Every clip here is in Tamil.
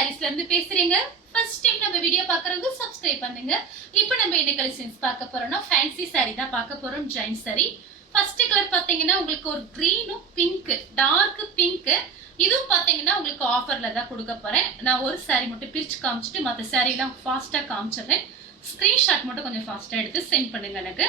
சாரீஸ்ல இருந்து பேசுறீங்க. ஃபர்ஸ்ட் டைம் நம்ம வீடியோ பார்க்கறவங்க சப்ஸ்கிரைப் பண்ணுங்க. இப்போ நம்ம என்ன கலெக்ஷன்ஸ் பார்க்க போறோம்னா ஃபேன்சி saree தான் பார்க்க போறோம். Join saree. ஃபர்ஸ்ட் கலர் பாத்தீங்கன்னா உங்களுக்கு ஒரு கிரீனும் பிங்க், டார்க் பிங்க். இதுவும் பாத்தீங்கன்னா உங்களுக்கு ஆஃபர்ல தான் கொடுக்க போறேன். நான் ஒரு saree மட்டும் பிரிச்சு காமிச்சிட்டு மற்ற saree எல்லாம் ஃபாஸ்டா காமிச்சிடுறேன். ஸ்கிரீன்ஷாட் மட்டும் கொஞ்சம் ஃபாஸ்டா எடுத்து சென்ட் பண்ணுங்க எனக்கு.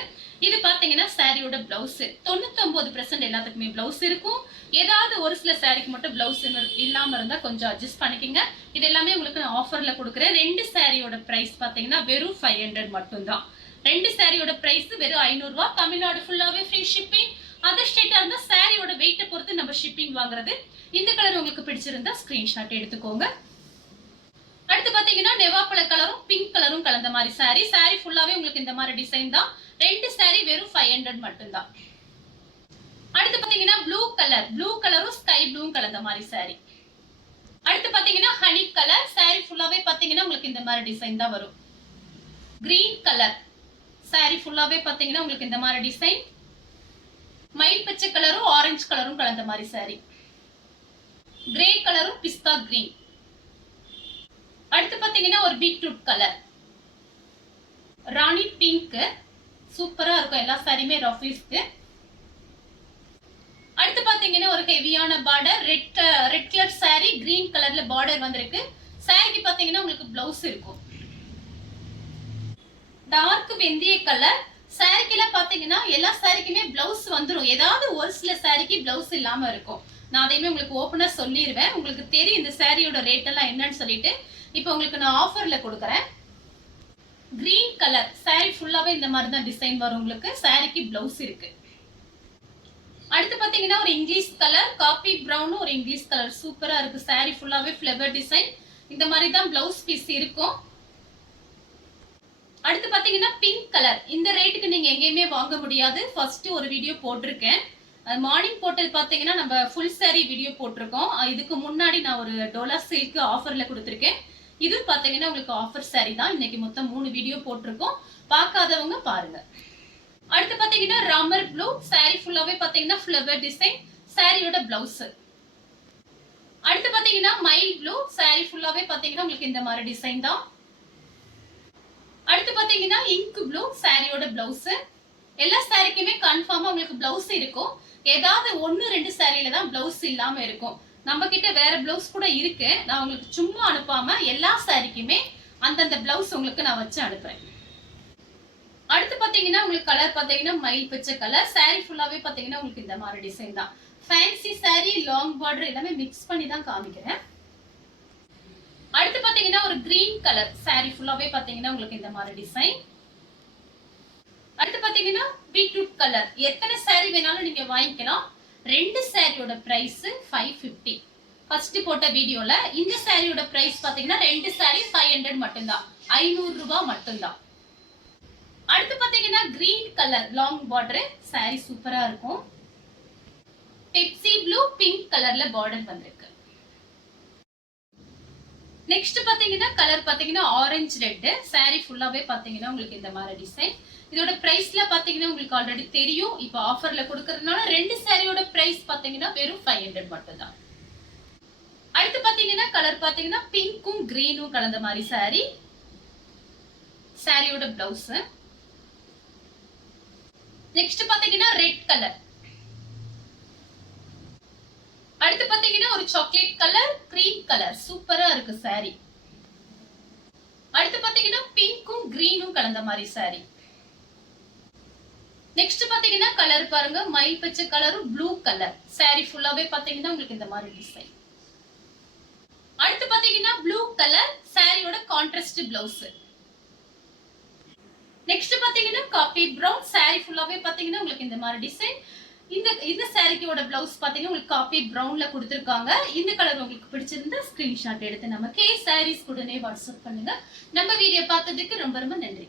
இது பாத்தீங்கன்னா சாரியோட பிளவுஸ் 99% எல்லாத்துக்குமே பிளவுஸ் இருக்கும். ஏதாவது ஒரு சில சாரிக்கு மட்டும் பிளவுஸ் இல்லாம இருந்தா கொஞ்சம் அட்ஜஸ்ட் பண்ணிக்கங்க. இது எல்லாமே உங்களுக்கு நான் ஆஃபர்ல கொடுக்குறேன். ரெண்டு சாரியோட பிரைஸ் பாத்தீங்கன்னா வெறும் 500 மட்டும் தான். ரெண்டு சாரியோட பிரைஸ் வெறும் 500 ரூபாய். தமிழ்நாடு ஃபுல்லாவே ஃப்ரீ ஷிப்பிங். அதர் ஸ்டேட்டா இருந்தா சாரியோட வெயிட்டை பொறுத்து நம்ம ஷிப்பிங் வாங்குறது. இந்த கலர் உங்களுக்கு பிடிச்சிருந்தா ஸ்கிரீன்ஷாட் எடுத்துக்கோங்க. அடுத்து பாத்தீங்கன்னா நெவாப்பழ கலரும் பிங்க் கலரும் கலந்த மாதிரி சாரி. சாரி ஃபுல்லாவே உங்களுக்கு இந்த மாதிரி டிசைன் தான். ரெண்டு சாரி வெறும் 500 மட்டும் தான். அடுத்து பாத்தீங்கன்னா ப்ளூ கலரும் ஸ்கை ப்ளூவும் கலந்த மாதிரி சாரி. அடுத்து பாத்தீங்கன்னா ஹனி கலர். சாரி ஃபுல்லாவே பாத்தீங்கன்னா உங்களுக்கு இந்த மாதிரி டிசைன் தான் வரும். கிரீன் கலர் சாரி ஃபுல்லாவே பாத்தீங்கன்னா உங்களுக்கு இந்த மாதிரி டிசைன். மயில் பச்சை கலரும் ஆரஞ்சு கலரும் கலந்த மாதிரி சாரி. கிரே கலரும் பிஸ்தா கிரீன். அடுத்து பாத்தீங்கன்னா ஒரு பீட்ரூட் கலர், ராணி பிங்க். சூப்பரா இருக்கும் எல்லா சாரியுமே ரஃபீஸ்க்கு. அடுத்து பாத்தீங்கன்னா ஒரு ஹெவியான border, red colour sorry, green கலர்ல பார்டர் வந்திருக்கு. சாரிக்கு பாத்தீங்கன்னா உங்களுக்கு பிளவுஸ் இருக்கும். டார்க் வெந்தய கலர். சாரிக்குல பாத்தீங்கன்னா எல்லா சாரிக்குமே பிளவுஸ் வந்துடும். ஏதாவது ஒரு சில சாரிக்கு பிளவுஸ் இல்லாம இருக்கும். நான் அதையுமே உங்களுக்கு ஓப்பனா சொல்லிடுவேன். உங்களுக்கு தெரியும் இந்த சாரியோட ரேட் எல்லாம் என்னன்னு சொல்லிட்டு. இப்போ உங்களுக்கு நான் ஆஃபர்ல கொடுக்குறேன். கிரீன் கலர் சாரி ஃபுல்லாவே இந்த மாதிரி தான் டிசைன் வரும். உங்களுக்கு சாரிக்கு பிளவுஸ் இருக்கு. அடுத்து பாத்தீங்கன்னா ஒரு இங்கிலீஷ் கலர், காபி பிரவுன் ஒரு இங்கிலீஷ் கலர். சூப்பரா இருக்கு. சாரி ஃபுல்லாவே ஃபிளவர் டிசைன். இந்த மாதிரி தான் பிளவுஸ் பீஸ் இருக்கும். அடுத்து பாத்தீங்கன்னா பிங்க் கலர். இந்த ரேட்டுக்கு நீங்க எங்கேயுமே வாங்க முடியாது. ஃபர்ஸ்ட் ஒரு வீடியோ போட்டிருக்கேன். மார்னிங் போட்டது பாத்தீங்கன்னா நம்ம ஃபுல் சாரி வீடியோ போட்டிருக்கோம். இதுக்கு முன்னாடி நான் ஒரு டோலா சில்க் ஆஃபர்ல கொடுத்துருக்கேன். இது பாத்தீங்கன்னா உங்களுக்கு ஆஃபர் சாரி தான். இன்னைக்கு மொத்தம் 3 வீடியோ போட்டிருக்கோம். பார்க்காதவங்க பாருங்க. அடுத்து பாத்தீங்கன்னா ராமர் ப்ளூ. சாரி ஃபுல்லாவே பாத்தீங்கன்னா ஃபிளவர் டிசைன். சாரியோட பிளவுஸ். அடுத்து பாத்தீங்கன்னா மயில் ப்ளூ. சாரி ஃபுல்லாவே பாத்தீங்கன்னா உங்களுக்கு இந்த மாதிரி டிசைன் தான். அடுத்து பாத்தீங்கன்னா இங்க் ப்ளூ. சாரியோட பிளவுஸ். எல்லா சாரிக்குமே கன்ஃபார்மா உங்களுக்கு பிளவுஸ் இருக்கும். ஏதாவது 1-2 சாரியில தான் பிளவுஸ் இல்லாம இருக்கும். நம்ம கிட்ட வேற பிளவுஸ் கூட இருக்கு. நான் உங்களுக்கு சும்மா அனுப்பாம எல்லா சாரிக்குமே அந்தந்த பிளவுஸ் உங்களுக்கு நான் வச்சு அனுப்புறேன். அடுத்து பாத்தீங்கன்னா உங்களுக்கு கலர் பாத்தீங்கன்னா மயில் பச்சை கலர். சாரி ஃபுல்லாவே பாத்தீங்கன்னா உங்களுக்கு இந்த மாதிரி டிசைன் தான். ஃபேன்சி சாரி, லாங் பார்டர் எல்லாமே மிக்ஸ் பண்ணி தான் காமிக்கிறேன். அடுத்து பாத்தீங்கன்னா ஒரு கிரீன் கலர். சாரி ஃபுல்லாவே பாத்தீங்கன்னா உங்களுக்கு இந்த மாதிரி டிசைன். அடுத்து பாத்தீங்கன்னா பீட்ரூட் கலர். எத்தனை சாரி வேணாலும் நீங்க வாங்கிக்கலாம். ரெண்டு சாரியோட பிரைஸ் 550. ஃபர்ஸ்ட் போட்ட வீடியோல இந்த சாரியோட பிரைஸ் பாத்தீங்கன்னா ரெண்டு சாரி 500 மட்டும்தான். 500 ரூபாய் மட்டும்தான். அடுத்து பாத்தீங்கன்னா green colour long border. Sorry சூப்பரா இருக்கும். பெப்சி ப்ளூ பிங்க் கலர்ல பார்டர் வந்திருக்கு. நெக்ஸ்ட் பாத்தீங்கன்னா கலர் பாத்தீங்கன்னா ஆரஞ்சு ரெட். சாரி ஃபுல்லாவே பாத்தீங்கன்னா உங்களுக்கு இந்த மாதிரி டிசைன். இதோட பிரைஸ்ல பாத்தீங்கன்னா உங்களுக்கு ஆல்ரெடி தெரியும். இப்போ ஆஃபர்ல கொடுக்கறதுனால ரெண்டு சாரியோட பிரைஸ் பாத்தீங்கன்னா வெறும் 500 மட்டும் தான். அடுத்து பாத்தீங்கன்னா கலர் பாத்தீங்கன்னா பிங்க்கும் கிரீனும் கலந்த மாதிரி சாரி. சாரியோட பிளவுஸ். நெக்ஸ்ட் பாத்தீங்கன்னா ரெட் கலர். அடுத்து பாத்தீங்கன்னா ஒரு சாக்லேட் கலர், கிரீம் கலர். சூப்பரா இருக்கு சாரி. அடுத்து பாத்தீங்கன்னா பிங்க்கும் கிரீனும் கலந்த மாதிரி சாரி. நெக்ஸ்ட் பாத்தீங்கன்னா கலர் பாருங்க, மயில் பச்சை கலரும் ப்ளூ கலர். சாரி ஃபுல்லாவே பாத்தீங்கன்னா உங்களுக்கு இந்த மாதிரி டிசைன். அடுத்து பாத்தீங்கன்னா ப்ளூ கலர். சாரியோட கான்ட்ராஸ்ட் பிளவுஸ். நெக்ஸ்ட் பாத்தீங்கன்னா காபி பிரவுன். சாரி ஃபுல்லாவே பாத்தீங்கன்னா உங்களுக்கு இந்த மாதிரி டிசைன். இந்த சாரிக்கோட பிளவுஸ் பாத்தீங்கன்னா உங்களுக்கு காபி பிரவுன்ல கொடுத்திருக்காங்க. இந்த கலர் உங்களுக்கு பிடிச்சிருந்தா ஸ்கிரீன்ஷாட் எடுத்து நமக்கு சாரீஸ் உடனே வாட்ஸ்அப் பண்ணுங்க. நம்ம வீடியோ பார்த்ததுக்கு ரொம்ப ரொம்ப நன்றி.